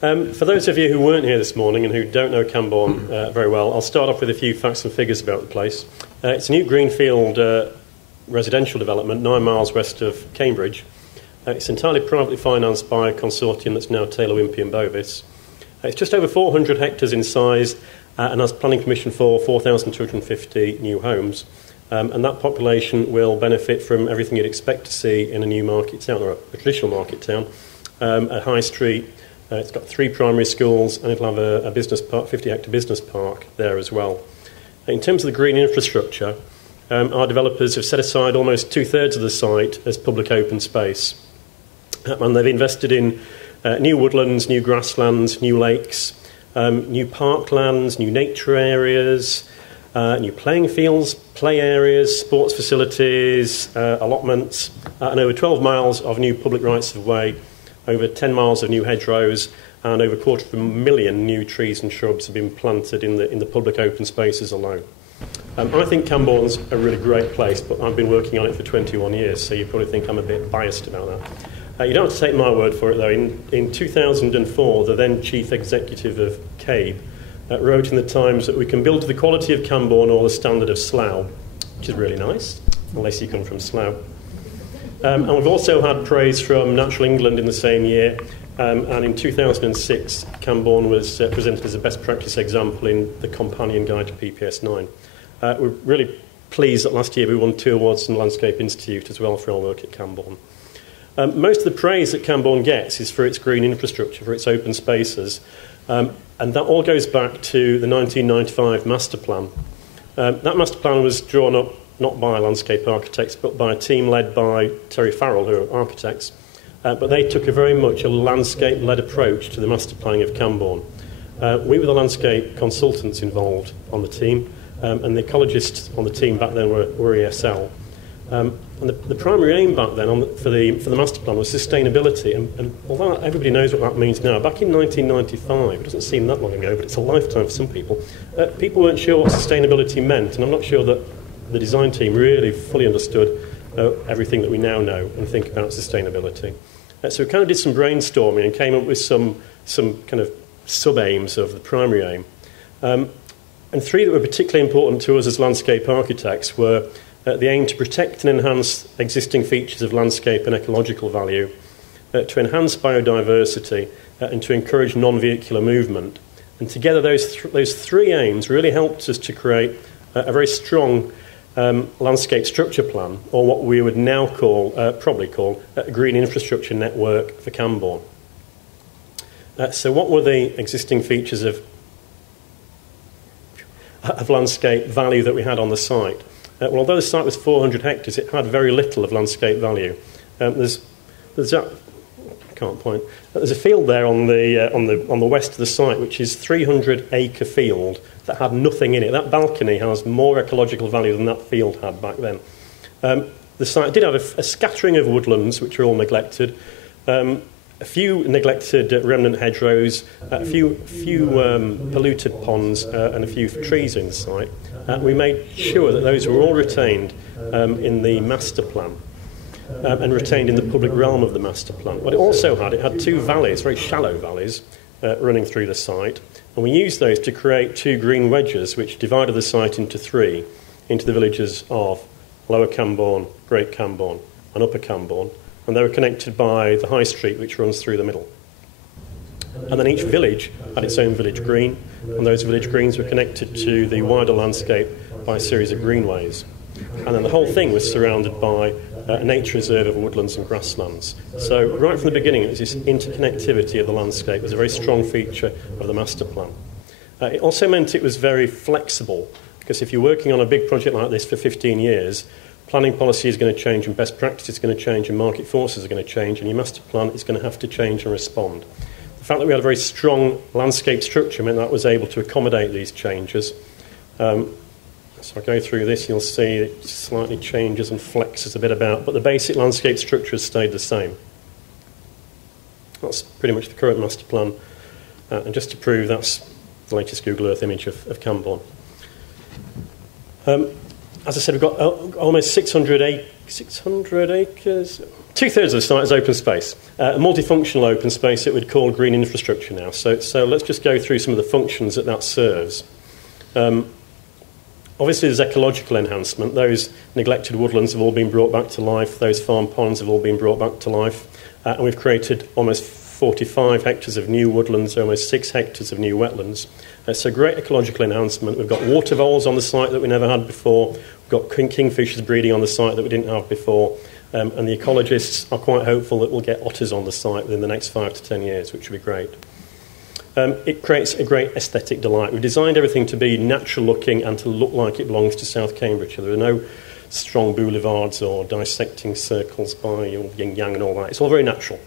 For those of you who weren't here this morning and who don't know Camborne very well, I'll start off with a few facts and figures about the place. It's a new greenfield residential development 9 miles west of Cambridge. It's entirely privately financed by a consortium that's now Taylor Wimpey and Bovis. It's just over 400 hectares in size and has planning permission for 4,250 new homes. And that population will benefit from everything you'd expect to see in a new market town, or a traditional market town. A high street, it's got 3 primary schools, and it'll have a business park, 50-hectare business park there as well. In terms of the green infrastructure, our developers have set aside almost 2/3 of the site as public open space. And they've invested in new woodlands, new grasslands, new lakes, new parklands, new nature areas, new playing fields, play areas, sports facilities, allotments, and over 12 miles of new public rights of way, over 10 miles of new hedgerows, and over 250,000 new trees and shrubs have been planted in the public open spaces alone. I think Camborne's a really great place, but I've been working on it for 21 years, so you probably think I'm a bit biased about that. You don't have to take my word for it, though. In 2004, the then chief executive of CABE wrote in the Times that we can build to the quality of Camborne or the standard of Slough, which is really nice, unless you come from Slough. And we've also had praise from Natural England in the same year, and in 2006, Camborne was presented as a best practice example in the companion guide to PPS 9. We're really pleased that last year we won 2 awards from the Landscape Institute as well for our work at Camborne. Most of the praise that Camborne gets is for its green infrastructure, for its open spaces, and that all goes back to the 1995 master plan. That master plan was drawn up not by landscape architects, but by a team led by Terry Farrell, who are architects, but they took a very much a landscape-led approach to the master planning of Camborne. We were the landscape consultants involved on the team, and the ecologists on the team back then were ESL. And the primary aim back then for the master plan was sustainability. And although everybody knows what that means now, back in 1995, it doesn't seem that long ago, but it's a lifetime for some people, people weren't sure what sustainability meant. And I'm not sure that the design team really fully understood everything that we now know and think about sustainability. So we kind of did some brainstorming and came up with some kind of sub-aims of the primary aim. And 3 that were particularly important to us as landscape architects were the aim to protect and enhance existing features of landscape and ecological value, to enhance biodiversity, and to encourage non-vehicular movement. And together those 3 aims really helped us to create a very strong landscape structure plan, or what we would now probably call a green infrastructure network for Camborne. So what were the existing features of landscape value that we had on the site? Well, although the site was 400 hectares, it had very little of landscape value. There's a field there on the west of the site, which is 300-acre field that had nothing in it. That balcony has more ecological value than that field had back then. The site did have a scattering of woodlands, which are all neglected, a few neglected remnant hedgerows, a few polluted ponds, and a few trees in the site. We made sure that those were all retained in the master plan and retained in the public realm of the master plan. What it had 2 valleys, very shallow valleys, running through the site, and we used those to create 2 green wedges which divided the site into 3, into the villages of Lower Camborne, Great Camborne and Upper Camborne, and they were connected by the high street which runs through the middle. And then each village had its own village green, and those village greens were connected to the wider landscape by a series of greenways. And then the whole thing was surrounded by a nature reserve of woodlands and grasslands. So right from the beginning, it was this interconnectivity of the landscape. It was a very strong feature of the master plan. It also meant it was very flexible, because if you're working on a big project like this for 15 years, planning policy is going to change and best practice is going to change and market forces are going to change, and your master plan is going to have to change and respond. The fact that we had a very strong landscape structure meant that was able to accommodate these changes. So I go through this, you'll see it slightly changes and flexes a bit about, but the basic landscape structure has stayed the same. That's pretty much the current master plan. And just to prove, that's the latest Google Earth image of Camborne. As I said, we've got almost 600 acres, Two-thirds of the site is open space, a multifunctional open space that we'd call green infrastructure now. So let's just go through some of the functions that serves. Obviously, there's ecological enhancement. Those neglected woodlands have all been brought back to life. Those farm ponds have all been brought back to life. And we've created almost 45 hectares of new woodlands, almost 6 hectares of new wetlands. So great ecological enhancement. We've got water voles on the site that we never had before. We've got kingfishers breeding on the site that we didn't have before. And the ecologists are quite hopeful that we'll get otters on the site within the next 5 to 10 years, which would be great. It creates a great aesthetic delight. We've designed everything to be natural looking and to look like it belongs to South Cambridgeshire. There are no strong boulevards or dissecting circles by yin yang and all that. It's all very natural,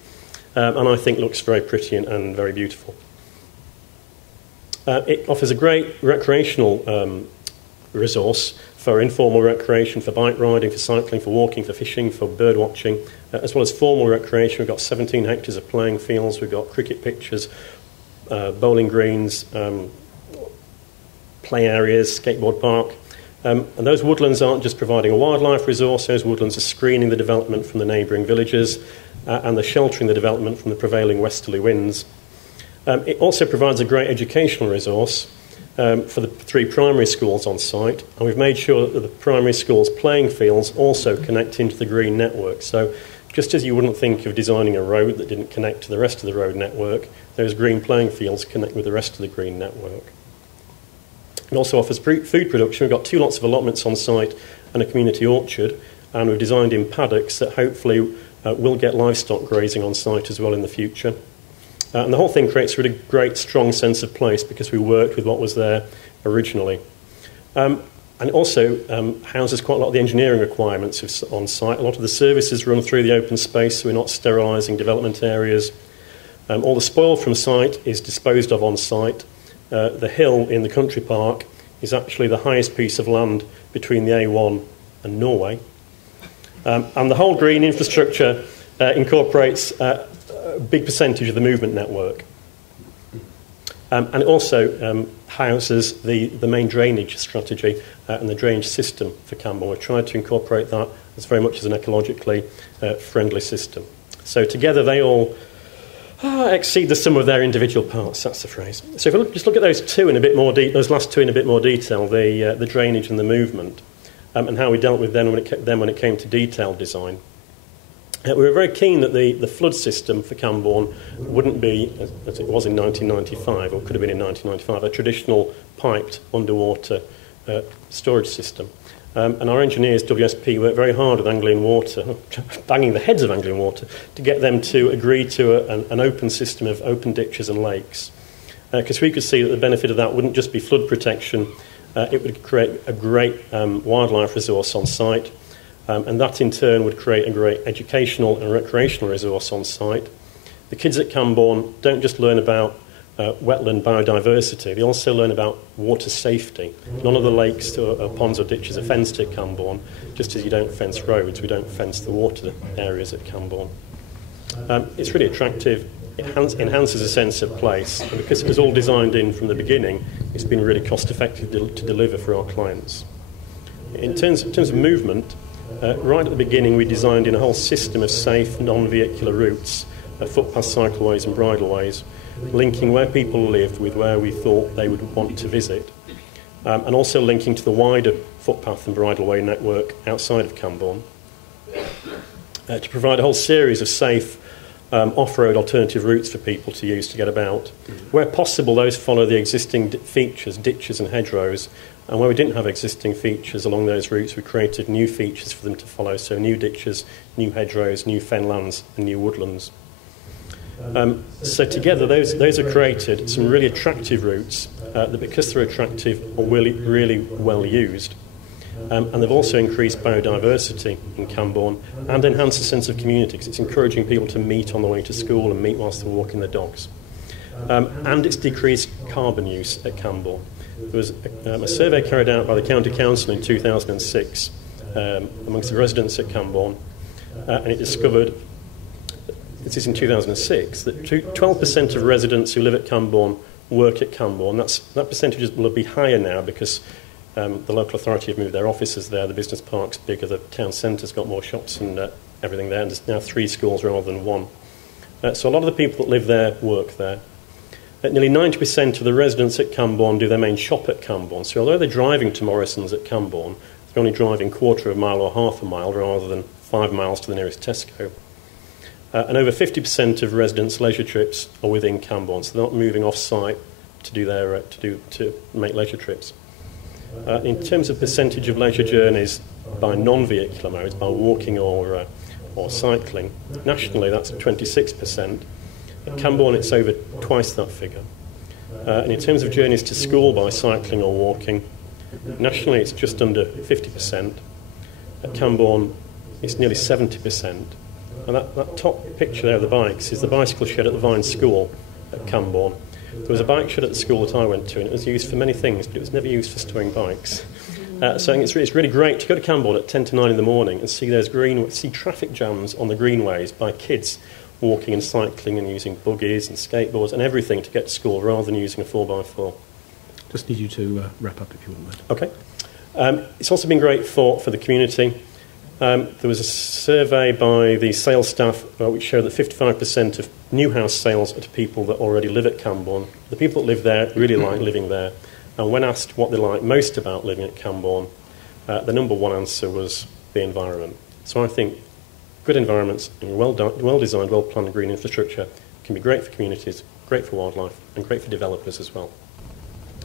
and I think looks very pretty and very beautiful. It offers a great recreational resource for informal recreation, for bike riding, for cycling, for walking, for fishing, for bird watching, as well as formal recreation. We've got 17 hectares of playing fields, we've got cricket pitches, bowling greens, play areas, skateboard park. And those woodlands aren't just providing a wildlife resource, those woodlands are screening the development from the neighbouring villages and they're sheltering the development from the prevailing westerly winds. It also provides a great educational resource for the 3 primary schools on site, and we've made sure that the primary schools' playing fields also connect into the green network. So just as you wouldn't think of designing a road that didn't connect to the rest of the road network, those green playing fields connect with the rest of the green network. It also offers food production. We've got 2 lots of allotments on site and a community orchard, and we've designed in paddocks that hopefully will get livestock grazing on site as well in the future. And the whole thing creates a really great, strong sense of place because we worked with what was there originally. And it also houses quite a lot of the engineering requirements on site. A lot of the services run through the open space, so we're not sterilising development areas. All the spoil from site is disposed of on site. The hill in the country park is actually the highest piece of land between the A1 and Norway. And the whole green infrastructure incorporates a big percentage of the movement network. And it also houses the main drainage strategy and the drainage system for Camborne. We've tried to incorporate that as very much as an ecologically friendly system. So together they all exceed the sum of their individual parts, that's the phrase. So if we just look at those those last two in a bit more detail, the drainage and the movement, and how we dealt with them when it came to detailed design. We were very keen that the flood system for Camborne wouldn't be, as it was in 1995, or could have been in 1995, a traditional piped underwater storage system. And our engineers, WSP, worked very hard with Anglian Water, banging the heads of Anglian Water, to get them to agree to an open system of open ditches and lakes. Because we could see that the benefit of that wouldn't just be flood protection, it would create a great wildlife resource on site, and that in turn would create a great educational and recreational resource on site. The kids at Camborne don't just learn about wetland biodiversity, they also learn about water safety. None of the lakes or ponds or ditches are fenced at Camborne, just as you don't fence roads, we don't fence the water areas at Camborne. It's really attractive, it enhances a sense of place, and because it was all designed in from the beginning, it's been really cost effective to deliver for our clients. In terms of movement, right at the beginning we designed in a whole system of safe non-vehicular routes, footpaths, cycleways and bridleways, linking where people lived with where we thought they would want to visit, and also linking to the wider footpath and bridleway network outside of Camborne, to provide a whole series of safe off-road alternative routes for people to use to get about. Where possible, those follow the existing features, ditches and hedgerows, and where we didn't have existing features along those routes, we created new features for them to follow, so new ditches, new hedgerows, new fenlands and new woodlands. So together those have created some really attractive routes that, because they're attractive, are really well used. And they've also increased biodiversity in Camborne and enhanced a sense of community, because it's encouraging people to meet on the way to school and meet whilst they're walking their dogs. And it's decreased carbon use at Camborne. There was a survey carried out by the County Council in 2006 amongst the residents at Camborne, and it discovered, this is in 2006, that 12% of residents who live at Camborne work at Camborne. That percentage will be higher now because the local authority have moved their offices there, the business park's bigger, the town centre's got more shops and everything there, and there's now 3 schools rather than 1. So a lot of the people that live there work there. Nearly 90% of the residents at Cambourne do their main shop at Cambourne. So although they're driving to Morrison's at Cambourne, they're only driving quarter of a mile or half a mile rather than 5 miles to the nearest Tesco. And over 50% of residents' leisure trips are within Cambourne, so they're not moving off-site to do their to make leisure trips. In terms of percentage of leisure journeys by non-vehicular modes, by walking or cycling, nationally that's 26%. At Cambourne it's over twice that figure. And in terms of journeys to school by cycling or walking, nationally it's just under 50%. At Cambourne it's nearly 70%. And that top picture there of the bikes is the bicycle shed at the Vine School at Cambourne. There was a bike shed at the school that I went to, and it was used for many things, but it was never used for storing bikes. So I think it's really great to go to Cambourne at 10 to 9 in the morning and see traffic jams on the greenways by kids walking and cycling and using buggies and skateboards and everything to get to school rather than using a 4x4. Just need you to wrap up if you wouldn't mind. Okay. It's also been great for the community. There was a survey by the sales staff which showed that 55% of new house sales are to people that already live at Cambourne. The people that live there really like living there. And when asked what they like most about living at Cambourne, the number one answer was the environment. So I think good environments and well-designed, well-planned green infrastructure can be great for communities, great for wildlife, and great for developers as well.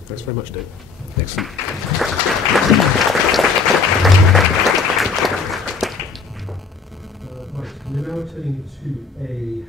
Thanks very much, Dave. Excellent. Right, we're now turning to a